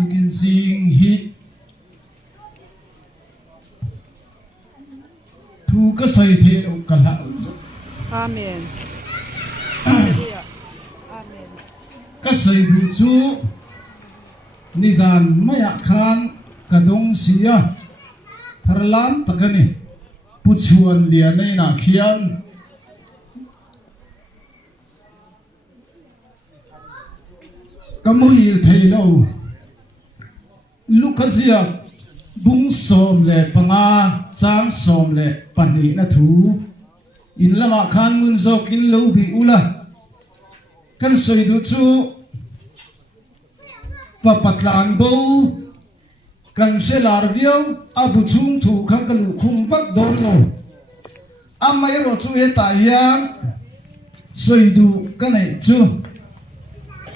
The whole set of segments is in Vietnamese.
tukin sing hi thu ka sai the o kala Amen. Hallelujah. Amen. ka sai du chu nizan maya khan kadong sia tharlam takani puchuan lianai na khian kamuhil thailo lukazia bung som le panga chang som le pani na thu in lama khan mun zok in lo bi ula kan soi du chu va patlan bo kan selar viau abu chung thu khang kan khum vak don lo amai ro chu e ta yang soi du kan ai chu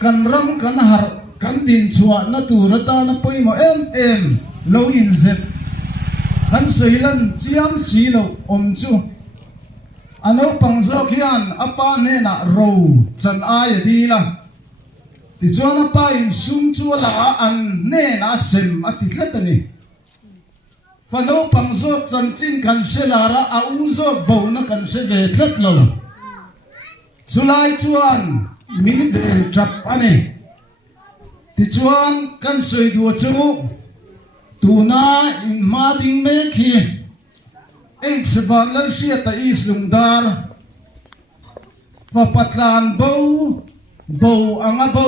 kan ram kan har kan tin chua na tu ra ta na poi mo em lo in zet kan soi lan chiam si lo om chu ano pang zo khian apa ne na ro chan ai di la ti chuan apa in sum chu la an ne na sem ati tlat ani fano pang zo chan chin kan selara a u zo bo na kan se ve tlat lo chulai chuan min ve trap ani ti chuan kan soi du chu tuna in ma ding me khi eng sevan lan sia ta is lungdar fa patlan bo anga bo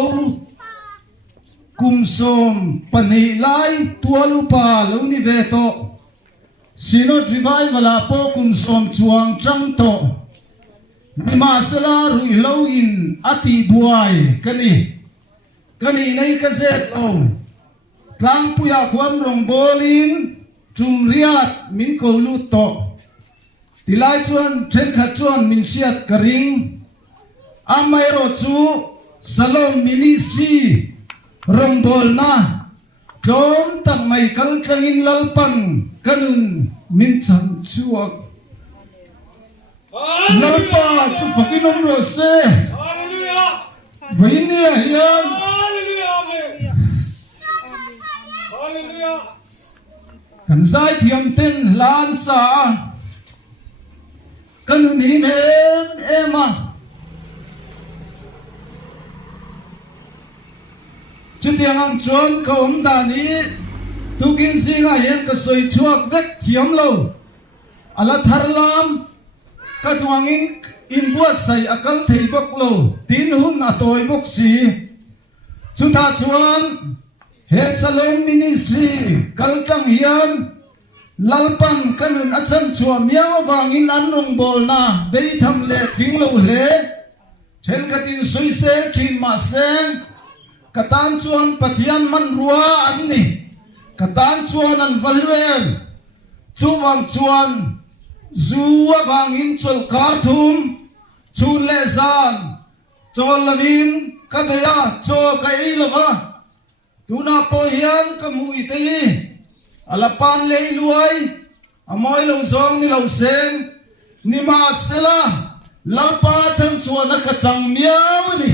kum som pani lai tualu pa lo ni ve to sino revival a po kum som chuang chang to Nima sala rui lo in ati buai kani nei ka zet lo tlang puya kwam rong bolin tum riat min ko lu to tilai chuan then kha chuan min siat karing amai ro chu salom ministry rong bol na klom tak mai kal tlangin lalpang kanun min chan chuak lalpa chu fakinom ro se Hallelujah. vậy nè hiền Hallelujah. Hallelujah. kan zai thiam ten lan sa kan ni nem ema chu tiang ang chon ka da ni tu kin singa hian ka soi chuak vek thiam lo ala tharlam ka tuangin in buat sai akal thei bok lo tin hun atoi bok si chunta chuan he salom ministry kaltang hian lalpan kanun achan chua miao wangin an rong bol na bei tham le thing lo le chen katin soi se thin ma seng katan chuan pathian man ruwa an ni katan chuan an valwem chuwang chuan zuwa wangin chol karthum chun le zan chol lamin kabeya cho kai lova tuna po hian kamui te alapan le luai amoy lo zong ni lo seng ni ma sela lalpa chan chuana ka chang miao ni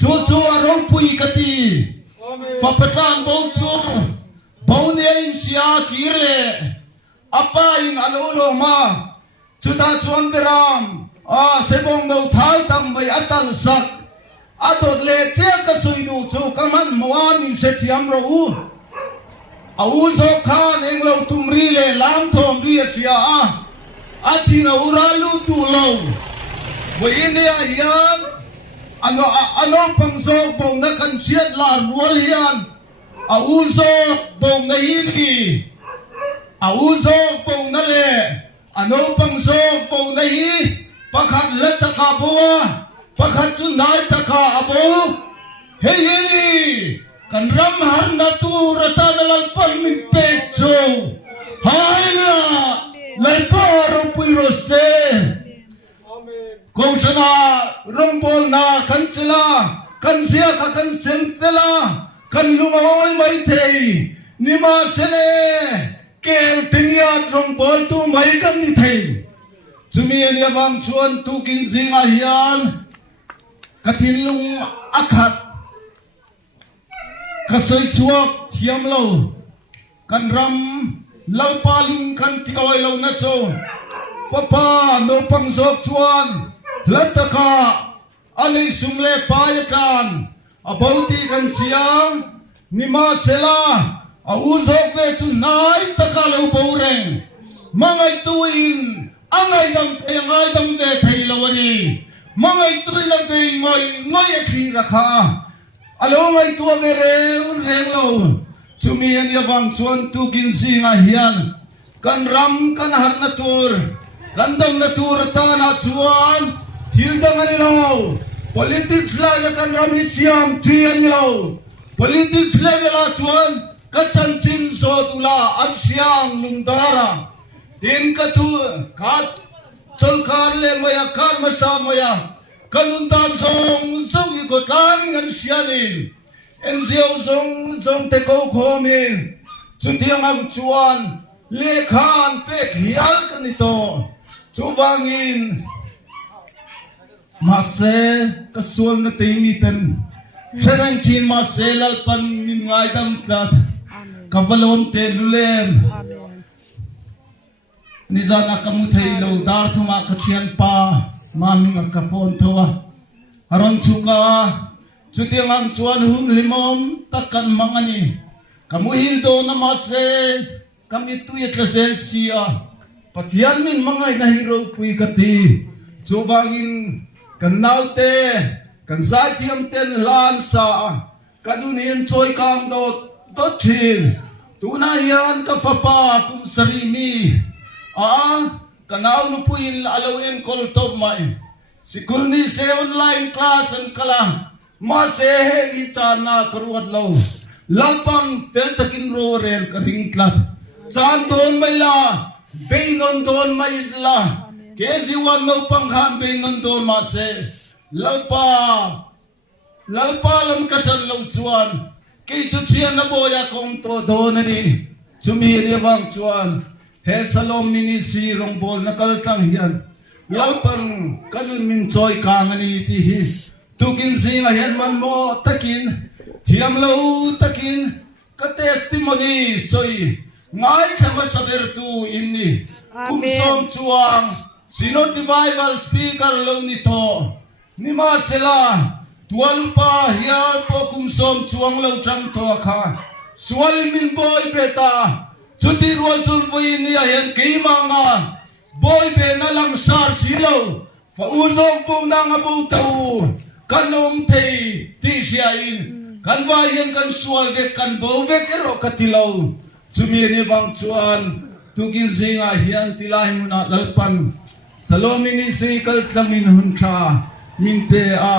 chu chu aro pui kati fa patlan bo chu bo ne in sia kirle apa in alolo ma chuta chuan beram sebong do thai tam bai atal sak atot le che ka sui du chu kaman moan in se thiam ro u au zo khan eng lo tumri le lam thom ri sia athina uralu tu lo wa inia yan ano pang zo bong na kan chiat la rual hian au zo bong na hi au zo bong na le ano pang zo bong na hi pakhat la ta ka buwa pakhat chu nai ta ka abo hey ni kan ram har na tu rata dalal pan min pe cho hai na lai paro puiro se ko sana rombol na kan chila kan sia ka kan sem sela kan lumawai mai thei nima sele kel tingia rombol tu mai kan ni thei chumi ani awang chuan tu kin zinga hian kathilung akhat ka soi chuak thiam lo kan ram lalpaling kan tikawai lo na cho papa no pang zok chuan lataka ani sumle payakan abauti kan chiang nima sela a uzok ve chu nai taka lo boreng mangai tuin angai dam pe ngai dam ve thai lo ni mangai tui la ve ngoi khi rakha alo ngai tu ve reng lo chumi an yawang chuan tu kin singa hian kan ram kan har na tur kan dam na tur ta na chuan thil dang ani lo politics la ya kan ram hi siam thi ani lo politics level la chuan ka chan chin so tula an siang lung dara tin ka tu khat chol kar le moya kar ma sa moya kanun dan song i ko tang an sianin en ziau song te ko khomin chutiang ang chuan le khan pe khial kanito chuwangin mase kasul na timitan serang chin mase lalpan min ngai dam tat kavalon te lulem nizana kamuthei lo dar thuma kachian pa maming ka phone thowa aron chuka chutiang ang chuan hum limom takan mangani kamu hindo na mase kami tuyet la sia pathian min mangai na hero pui kati chuwangin kanaute kan sai thiam ten lan sa kanunin choi kang do thin tuna hian ka fapa kum sarimi kanaw no puin alo en kol top mai sikul ni se online class an kala ma se he gi chana karuat lo lalpang fel takin ro ren ka ring tlat san don mai la beinon don mai la kesi wan no pang han beinon don ma se lalpa lam ka chan lo chuan ke chu chian na boya kong to don ani chumi ni wang chuan he salom ministry rong bol na kal tang hian lalpan kanun min choi kang ani ti hi tukin singa hian man mo takin thiam lo takin ka testimony soi ngai khama saber tu inni kum som chuang sino revival speaker lo ni to nima sela tualpa hial po kum som chuang lo tang to kha sual min boy beta chuti rual chul voi ni hian keimanga boy be na lang sar silo fa uzong po nang abu tau kanom thei ti sia in kan wa yen kan sual ve kan bo ve ero katilau chumi ni bang chuan tukin zinga hian tilai muna lalpan salomini sikal tlangin huncha min pe a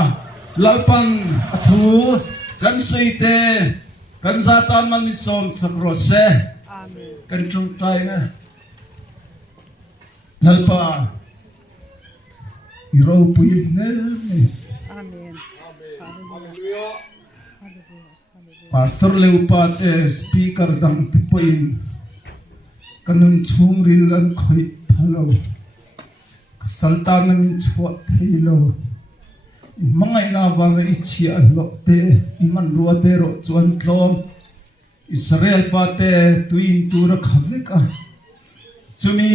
lalpan athu kan suite kan zatan man som sakrose Amen. kan trung trai na lalpa iro pui ne Amen. Hallelujah. pastor leupa te speaker dang tipoin kanun chung ril an khoi phalo saltan min chuat thilo mangai na wanga ichia lo te iman ruwa te ro chuan tlom Israel fa te tuin tura khaveka chumi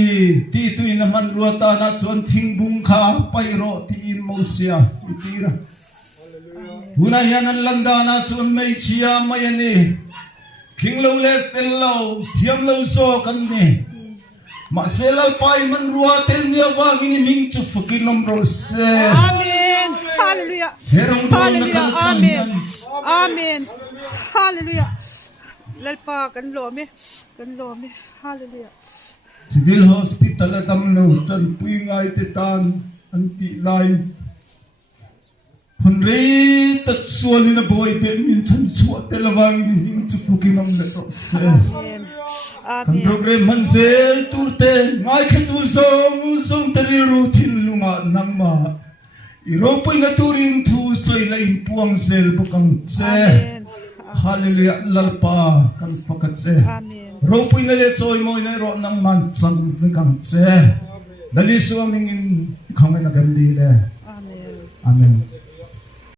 ti tuin man ruwa ta na chuan thingbung kha pairo ti mosia itira Huna yan ang landana chun may chiya mayani king lo le fel lo thiam lo so kan ni ma selal pai man ruaten ya wangin ming chu fukin nomro se Amen. Hallelujah. herong don na Hallelujah. kalkan Amen. Amen. Hallelujah. Lalpa kan lo mi. Hallelujah. civil hospital adam lo tan pui ngai te tan anti lai Hunre tak suali na boy ben min chan suat telawang min chu fukin nomro se Amen. kan Amen. program mansel turte ngai khatul song tari rutin lunga nangma iropoy na turin thu soy la impuang sel bukang che Amen. hallelujah lalpa kan fakat che Amen. ropoy na le choy mo na ro nang man sang fikang che dali so aming in khamay na gandile Amen. amen